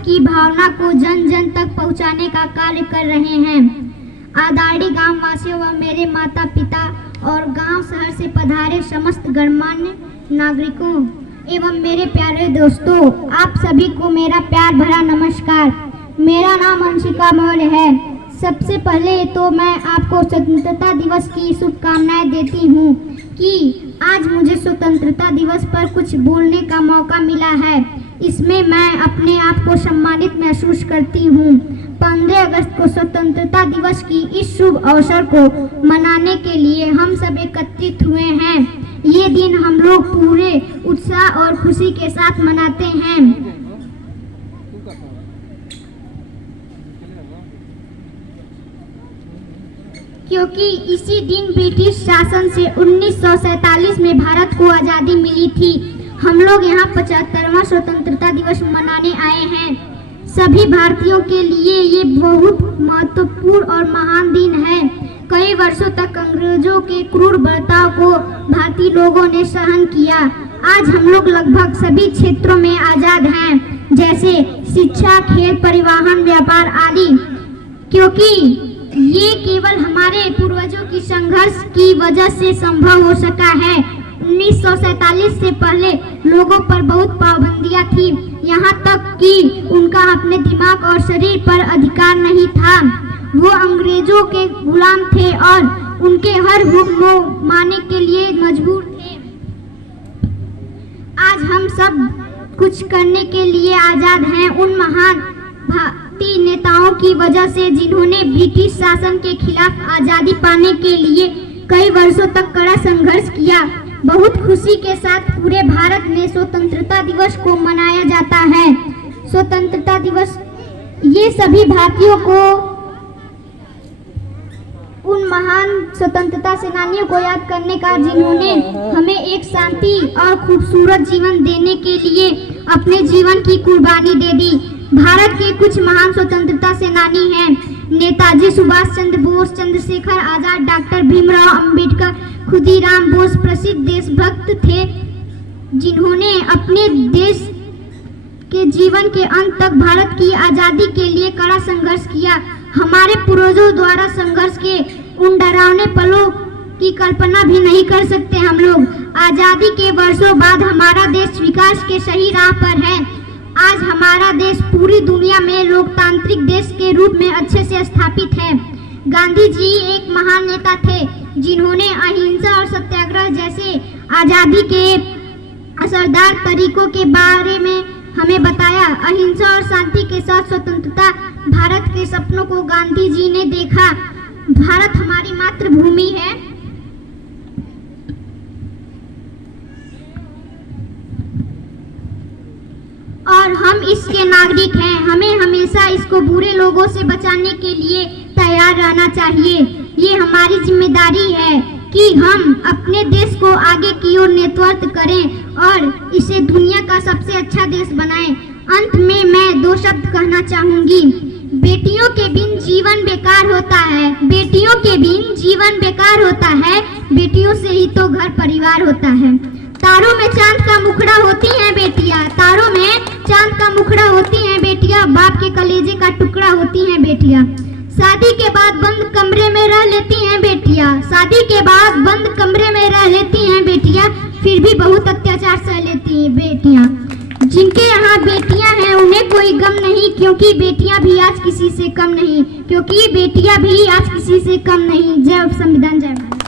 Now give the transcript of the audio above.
की भावना को जन जन तक पहुंचाने का कार्य कर रहे हैं। आदाड़ी गांव वासियों व मेरे माता पिता और गांव शहर से पधारे समस्त गणमान्य नागरिकों एवं मेरे प्यारे दोस्तों, आप सभी को मेरा प्यार भरा नमस्कार। मेरा नाम अंशिका मौर्य है। सबसे पहले तो मैं आपको स्वतंत्रता दिवस की शुभकामनाएं देती हूँ कि आज मुझे स्वतंत्रता दिवस पर कुछ बोलने का मौका मिला है। इसमें मैं अपने आप को सम्मानित महसूस करती हूँ। 15 अगस्त को स्वतंत्रता दिवस की इस शुभ अवसर को मनाने के लिए हम सब एकत्रित हुए हैं। ये दिन हम लोग पूरे उत्साह और खुशी के साथ मनाते हैं, क्योंकि इसी दिन ब्रिटिश शासन से 1947 में भारत को आज़ादी मिली थी। हम लोग यहाँ 75वां स्वतंत्रता दिवस मनाने आए हैं। सभी भारतीयों के लिए ये बहुत महत्वपूर्ण और महान दिन है। कई वर्षों तक अंग्रेजों के क्रूर बर्ताव को भारतीय लोगों ने सहन किया। आज हम लोग लगभग सभी क्षेत्रों में आज़ाद हैं, जैसे शिक्षा, खेल, परिवहन, व्यापार आदि, क्योंकि ये केवल हमारे पूर्वजों की संघर्ष की वजह से संभव हो सका है। 1947 से पहले लोगों पर बहुत पाबंदियां थी, यहाँ तक कि उनका अपने दिमाग और शरीर पर अधिकार नहीं था। वो अंग्रेजों के गुलाम थे और उनके हर हुक्म मानने के लिए मजबूर थे। आज हम सब कुछ करने के लिए आजाद हैं उन महान भारतीय नेताओं की वजह से, जिन्होंने ब्रिटिश शासन के खिलाफ आजादी पाने के लिए कई वर्षों तक कड़ा संघर्ष किया। बहुत खुशी के साथ पूरे भारत में स्वतंत्रता दिवस को मनाया जाता है। स्वतंत्रता दिवस ये सभी भारतीयों को उन महान स्वतंत्रता सेनानियों को याद करने का, जिन्होंने हमें एक शांति और खूबसूरत जीवन देने के लिए अपने जीवन की कुर्बानी दे दी। भारत के कुछ महान स्वतंत्रता सेनानी हैं: नेताजी सुभाष चंद्र बोस, चंद्रशेखर आजाद, डॉक्टर भीमराव अंबेडकर, खुदीराम बोस प्रसिद्ध देशभक्त थे, जिन्होंने अपने देश के जीवन के अंत तक भारत की आज़ादी के लिए कड़ा संघर्ष किया। हमारे पूर्वजों द्वारा संघर्ष के उन डरावने पलों की कल्पना भी नहीं कर सकते हम लोग। आज़ादी के वर्षों बाद हमारा देश विकास के सही राह पर है। आज हमारा देश पूरी दुनिया में लोकतांत्रिक देश के रूप में अच्छे से स्थापित है। गांधी जी एक महान नेता थे, जिन्होंने अहिंसा और सत्याग्रह जैसे आज़ादी के असरदार तरीकों के बारे में हमें बताया। अहिंसा और शांति के साथ स्वतंत्रता भारत के सपनों को गांधी जी ने देखा। भारत हमारी मातृभूमि है। और हम इसके नागरिक हैं। हमें हमेशा इसको बुरे लोगों से बचाने के लिए तैयार रहना चाहिए। ये हमारी जिम्मेदारी है कि हम अपने देश को आगे की ओर नेतृत्व करें और इसे दुनिया का सबसे अच्छा देश बनाएं। अंत में मैं 2 शब्द कहना चाहूंगी। बेटियों के बिन जीवन बेकार होता है। बेटियों के बिन जीवन बेकार होता है। बेटियों से ही तो घर परिवार होता है। तारों में चांद का मुखड़ा होती हैं बेटियां। तारों में चांद का मुखड़ा होती हैं बेटियां। बाप के कलेजे का टुकड़ा होती हैं बेटियां। शादी के बाद बंद कमरे में रह लेती हैं बेटियां। शादी के बाद बंद कमरे में रह लेती हैं बेटियां, फिर भी बहुत अत्याचार सह लेती हैं बेटियां। जिनके यहाँ बेटियां हैं उन्हें कोई गम नहीं, क्योंकि बेटियां भी आज किसी से कम नहीं। क्योंकि बेटियां भी आज किसी से कम नहीं। जय संविधान, जय भारत।